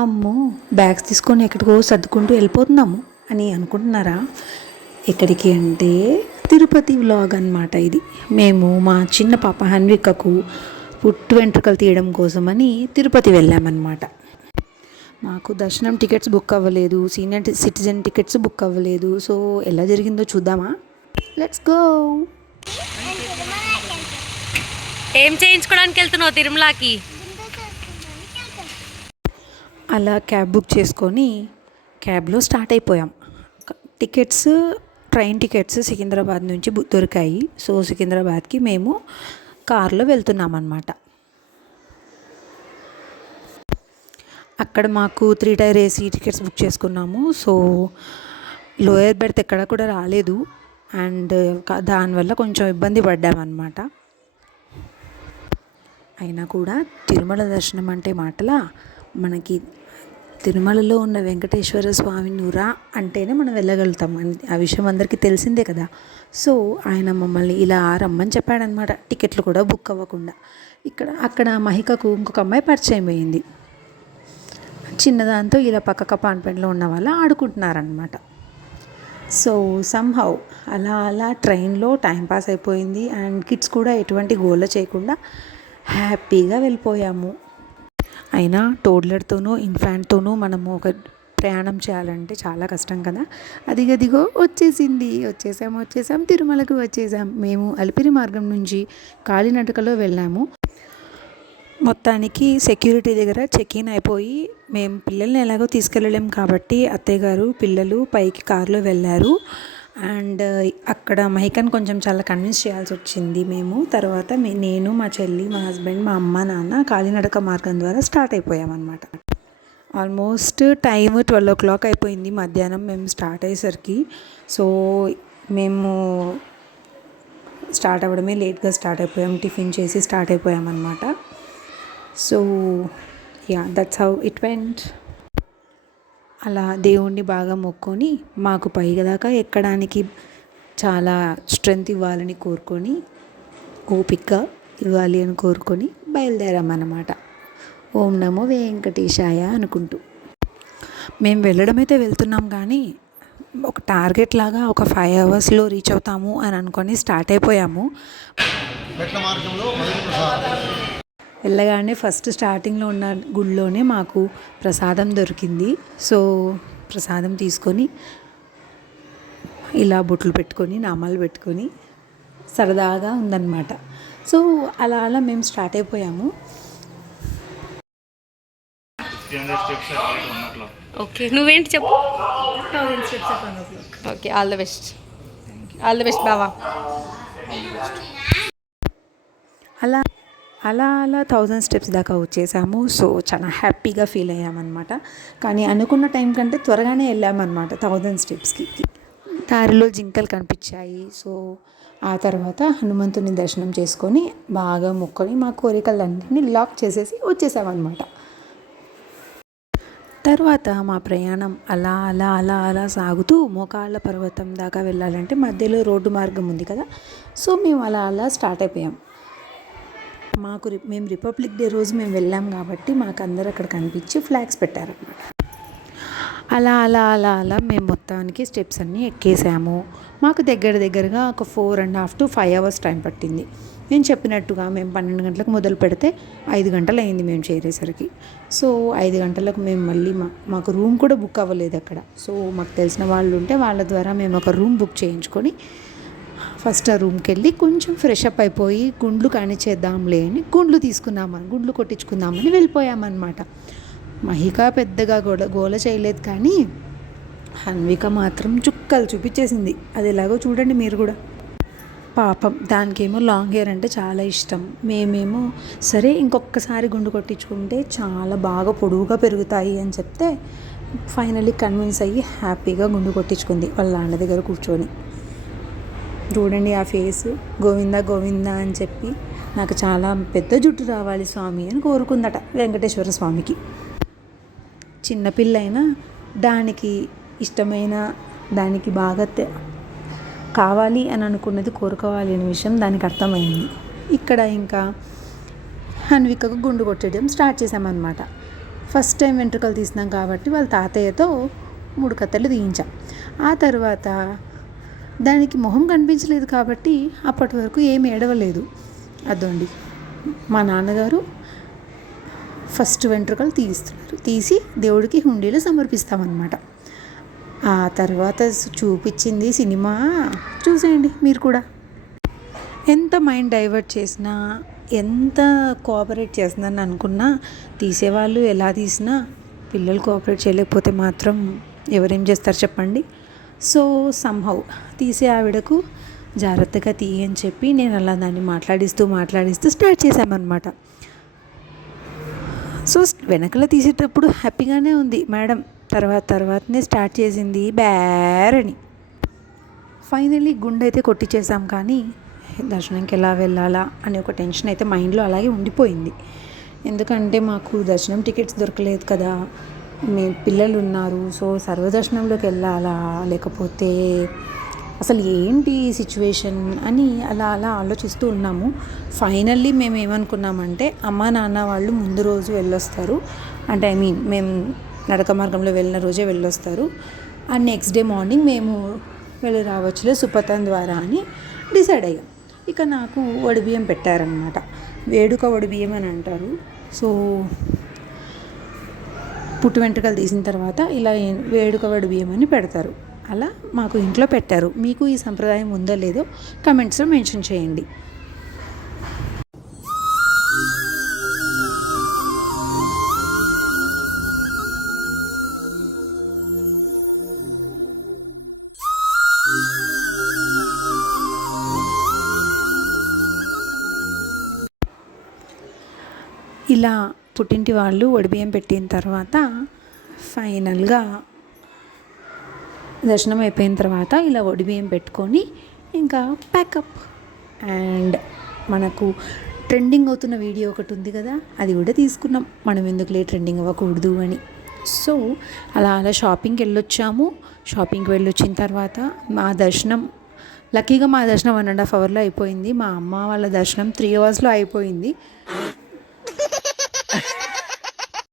అమ్మో, బ్యాగ్స్ తీసుకొని ఎక్కడికో సర్దుకుంటూ వెళ్ళిపోతున్నాము అని అనుకుంటున్నారా? ఎక్కడికి అంటే తిరుపతి వ్లాగ్ అనమాట ఇది. మేము మా చిన్న పాప హన్వికకు పుట్టు వెంట్రుకలు తీయడం కోసమని తిరుపతి వెళ్ళామన్నమాట. మాకు దర్శనం టికెట్స్ బుక్ అవ్వలేదు, సీనియర్ సిటిజన్ టికెట్స్ బుక్ అవ్వలేదు. సో ఎలా జరిగిందో చూద్దామా? Let's go. ఏం చేయించుకోవడానికి వెళ్తున్నావు తిరుమలకి? అలా క్యాబ్ బుక్ చేసుకొని క్యాబ్లో స్టార్ట్ అయిపోయాం. టికెట్స్, ట్రైన్ టికెట్స్ సికింద్రాబాద్ నుంచి దొరికాయి. సో సికింద్రాబాద్కి మేము కార్లో వెళ్తున్నాం అన్నమాట. అక్కడ మాకు 3 టైర్ ఏసీ టికెట్స్ బుక్ చేసుకున్నాము. సో లోయర్ బెర్త్ ఎక్కడ కూడా రాలేదు అండ్ దానివల్ల కొంచెం ఇబ్బంది పడ్డామన్నమాట. అయినా కూడా తిరుమల దర్శనం అంటే మాటలా, మనకి తిరుమలలో ఉన్న వెంకటేశ్వర స్వామిని రా అంటేనే మనం వెళ్ళగలుగుతాం. ఆ విషయం అందరికీ తెలిసిందే కదా. సో ఆయన మమ్మల్ని ఇలా రమ్మని చెప్పాడనమాట, టికెట్లు కూడా బుక్ అవ్వకుండా. అక్కడ మహికకు ఇంకొక అమ్మాయి పరిచయం అయింది. చిన్నదాంతో ఇలా పక్క కంపార్ట్మెంట్లో ఉన్న వాళ్ళు ఆడుకుంటున్నారనమాట. సో సమ్హౌ అలా ట్రైన్లో టైంపాస్ అయిపోయింది అండ్ కిడ్స్ కూడా ఎటువంటి గోల చేయకుండా హ్యాపీగా వెళ్ళిపోయాము. అయినా టోడ్లర్తోనూ ఇన్ఫాంట్తోనూ మనము ఒక ప్రయాణం చేయాలంటే చాలా కష్టం కదా. అదిగదిగో వచ్చేసాం తిరుమలకు వచ్చేసాం. మేము అలిపిరి మార్గం నుంచి కాలినడకలో వెళ్ళాము. మొత్తానికి సెక్యూరిటీ దగ్గర చెక్ ఇన్ అయిపోయి, మేము పిల్లల్ని ఎలాగో తీసుకెళ్ళలేం కాబట్టి అత్తయ్య గారు పిల్లలు పైకి కారులో వెళ్ళారు. అండ్ అక్కడ మహికన్ కొంచెం చాలా కన్విన్స్ చేయాల్సి వచ్చింది. మేము తర్వాత నేను, మా చెల్లి, మా హస్బెండ్, మా అమ్మ, నాన్న కాలినడక మార్గం ద్వారా స్టార్ట్ అయిపోయామన్నమాట. ఆల్మోస్ట్ టైం 12 o'clock అయిపోయింది మధ్యాహ్నం మేము స్టార్ట్ అయ్యేసరికి. సో మేము స్టార్ట్ అవ్వడమే లేట్గా స్టార్ట్ అయిపోయాం. టిఫిన్ చేసి స్టార్ట్ అయిపోయామన్నమాట. So that's how it went. అలా దేవుణ్ణి బాగా మొక్కుకొని మాకు పైగా దాకా ఎక్కడానికి చాలా స్ట్రెంగ్త్ ఇవ్వాలని కోరుకొని, ఓపిక ఇవ్వాలి అని కోరుకొని బయలుదేరామన్నమాట. ఓం నమో వెంకటేశాయ అనుకుంటూ. మేము వెళ్ళడమైతే వెళ్తున్నాం కానీ ఒక టార్గెట్ లాగా ఒక 5 hours రీచ్ అవుతాము అని అనుకొని స్టార్ట్ అయిపోయాము. వెళ్ళగానే ఫస్ట్ స్టార్టింగ్లో ఉన్న గుడిలోనే మాకు ప్రసాదం దొరికింది. సో ప్రసాదం తీసుకొని ఇలా బొట్లు పెట్టుకొని నామాలు పెట్టుకొని సరదాగా ఉందన్నమాట. సో అలా మేము స్టార్ట్ అయిపోయాము. ఓకే, నువ్వేంటి చెప్పు. ఓకే, ఆల్ ద బెస్ట్ బావా. అలా 1000 steps దాకా వచ్చేసాము. సో చాలా హ్యాపీగా ఫీల్ అయ్యామన్నమాట. కానీ అనుకున్న టైం కంటే త్వరగానే వెళ్ళామన్నమాట 1000 stepsకి. దారిలో జింకలు కనిపించాయి. సో ఆ తర్వాత హనుమంతుని దర్శనం చేసుకొని బాగా మొక్కొని మా కోరికలన్నింటినీ లాక్ చేసేసి వచ్చేసామన్నమాట. తర్వాత మా ప్రయాణం అలా సాగుతూ మోకాళ్ళ పర్వతం దాకా వెళ్ళాలంటే మధ్యలో రోడ్డు మార్గం ఉంది కదా. సో మేము అలా స్టార్ట్ అయిపోయాం. మేము రిపబ్లిక్ డే రోజు మేము వెళ్ళాం కాబట్టి మాకు అందరు అక్కడ కనిపించి ఫ్లాగ్స్ పెట్టారన్నమాట. అలా మేము మొత్తానికి స్టెప్స్ అన్నీ ఎక్కేసాము. మాకు దగ్గరగా ఒక 4.5 to 5 hours టైం పట్టింది. నేను చెప్పినట్టుగా మేము 12 గంటలకు మొదలు పెడితే 5 గంటలు అయింది మేము చేరేసరికి. సో 5 గంటలకు మేము మళ్ళీ మాకు రూమ్ కూడా బుక్ అవ్వలేదు అక్కడ. సో మాకు తెలిసిన వాళ్ళు ఉంటే వాళ్ళ ద్వారా మేము ఒక రూమ్ బుక్ చేయించుకొని ఫస్ట్ ఆ రూమ్కి వెళ్ళి కొంచెం ఫ్రెష్ అప్ అయిపోయి గుండ్లు కానిచ్చేద్దాంలే అని గుండ్లు కొట్టించుకుందామని వెళ్ళిపోయామన్నమాట. మహిక పెద్దగా గోల చేయలేదు కానీ హన్విక మాత్రం చుక్కలు చూపించేసింది. అది ఎలాగో చూడండి మీరు కూడా. పాపం దానికేమో లాంగ్ హెయిర్ అంటే చాలా ఇష్టం. మేమేమో సరే ఇంకొకసారి గుండు కొట్టించుకుంటే చాలా బాగా పొడవుగా పెరుగుతాయి అని చెప్తే ఫైనల్లీ కన్విన్స్ అయ్యి హ్యాపీగా గుండు కొట్టించుకుంది వాళ్ళ నాన్న దగ్గర కూర్చొని. చూడండి ఆ ఫేస్, గోవిందా అని చెప్పి నాకు చాలా పెద్ద జుట్టు రావాలి స్వామి అని కోరుకుందట వెంకటేశ్వర స్వామికి. చిన్నపిల్లైనా దానికి ఇష్టమైన దానికి బాగా కావాలి అని అనుకున్నది కోరుకోవాలి అనే విషయం దానికి అర్థమైంది. ఇక్కడ ఇంకా హన్వికకు గుండు కొట్టడం స్టార్ట్ చేసామన్నమాట. ఫస్ట్ టైం వెంట్రుకలు తీసినాం కాబట్టి వాళ్ళ తాతయ్యతో 3 కత్తెలు తీయించాం. ఆ తర్వాత దానికి మొహం కనిపించలేదు కాబట్టి అప్పటి వరకు ఏమి ఏడవలేదు. అదోండి మా నాన్నగారు ఫస్ట్ వెంట్రుకలు తీస్తున్నారు. తీసి దేవుడికి హుండీలో సమర్పిస్తామన్నమాట. ఆ తర్వాత చూపించింది సినిమా చూసేయండి మీరు కూడా. ఎంత మైండ్ డైవర్ట్ చేసినా, ఎంత కోఆపరేట్ చేస్తుందని అనుకున్నా, తీసేవాళ్ళు ఎలా తీసినా పిల్లలు కోఆపరేట్ చేయలేకపోతే మాత్రం ఎవరేం చేస్తారు చెప్పండి. సో సమ్హౌ తీసే ఆవిడకు జాగ్రత్తగా తీయని చెప్పి నేను అలా దాన్ని మాట్లాడిస్తూ స్టార్ట్ చేశామన్నమాట. సో వెనకల తీసేటప్పుడు హ్యాపీగానే ఉంది మేడం. తర్వాతనే స్టార్ట్ చేసింది బ్యారని. ఫైనల్లీ గుండె అయితే కొట్టించేసాం, కానీ దర్శనంకి ఎలా వెళ్ళాలా అనే ఒక టెన్షన్ అయితే మైండ్లో అలాగే ఉండిపోయింది. ఎందుకంటే మాకు దర్శనం టికెట్స్ దొరకలేదు కదా, మీ పిల్లలు ఉన్నారు. సో సర్వదర్శనంలోకి వెళ్ళాలా లేకపోతే అసలు ఏంటి సిచ్యువేషన్ అని అలా ఆలోచిస్తూ ఉన్నాము. ఫైనల్లీ మేము ఏమనుకున్నామంటే అమ్మ నాన్న వాళ్ళు ముందు రోజు వెళ్ళొస్తారు, అంటే మేము నడక మార్గంలో వెళ్ళిన రోజే వెళ్ళొస్తారు, అండ్ నెక్స్ట్ డే మార్నింగ్ మేము వెళ్ళి రావచ్చులే సుపథం ద్వారా అని డిసైడ్ అయ్యాం. ఇక నాకు వడిబియ్యం పెట్టారనమాట. వేడుక వడిబియ్యం అని అంటారు. సో పుట్టు వెంట్రుకలు తీసిన తర్వాత ఇలా వేడుక వడిబియ్యం అని పెడతారు. అలా మాకు ఇంట్లో పెట్టారు. మీకు ఈ సంప్రదాయం ఉందో లేదో కమెంట్స్లో మెన్షన్ చేయండి. ఇలా పుట్టింటి వాళ్ళు వడిబియ్యం పెట్టిన తర్వాత ఫైనల్గా దర్శనం అయిపోయిన తర్వాత ఇలా వడిబియ్యం పెట్టుకొని ఇంకా ప్యాకప్. అండ్ మనకు ట్రెండింగ్ అవుతున్న వీడియో ఒకటి ఉంది కదా, అది కూడా తీసుకున్నాం. మనం ఎందుకులే ట్రెండింగ్ అవ్వకూడదు అని. సో అలా షాపింగ్కి వెళ్ళొచ్చాము. షాపింగ్కి వెళ్ళొచ్చిన తర్వాత లక్కీగా మా దర్శనం 1.5 అవర్లో అయిపోయింది. మా అమ్మ వాళ్ళ దర్శనం 3 అవర్స్లో అయిపోయింది.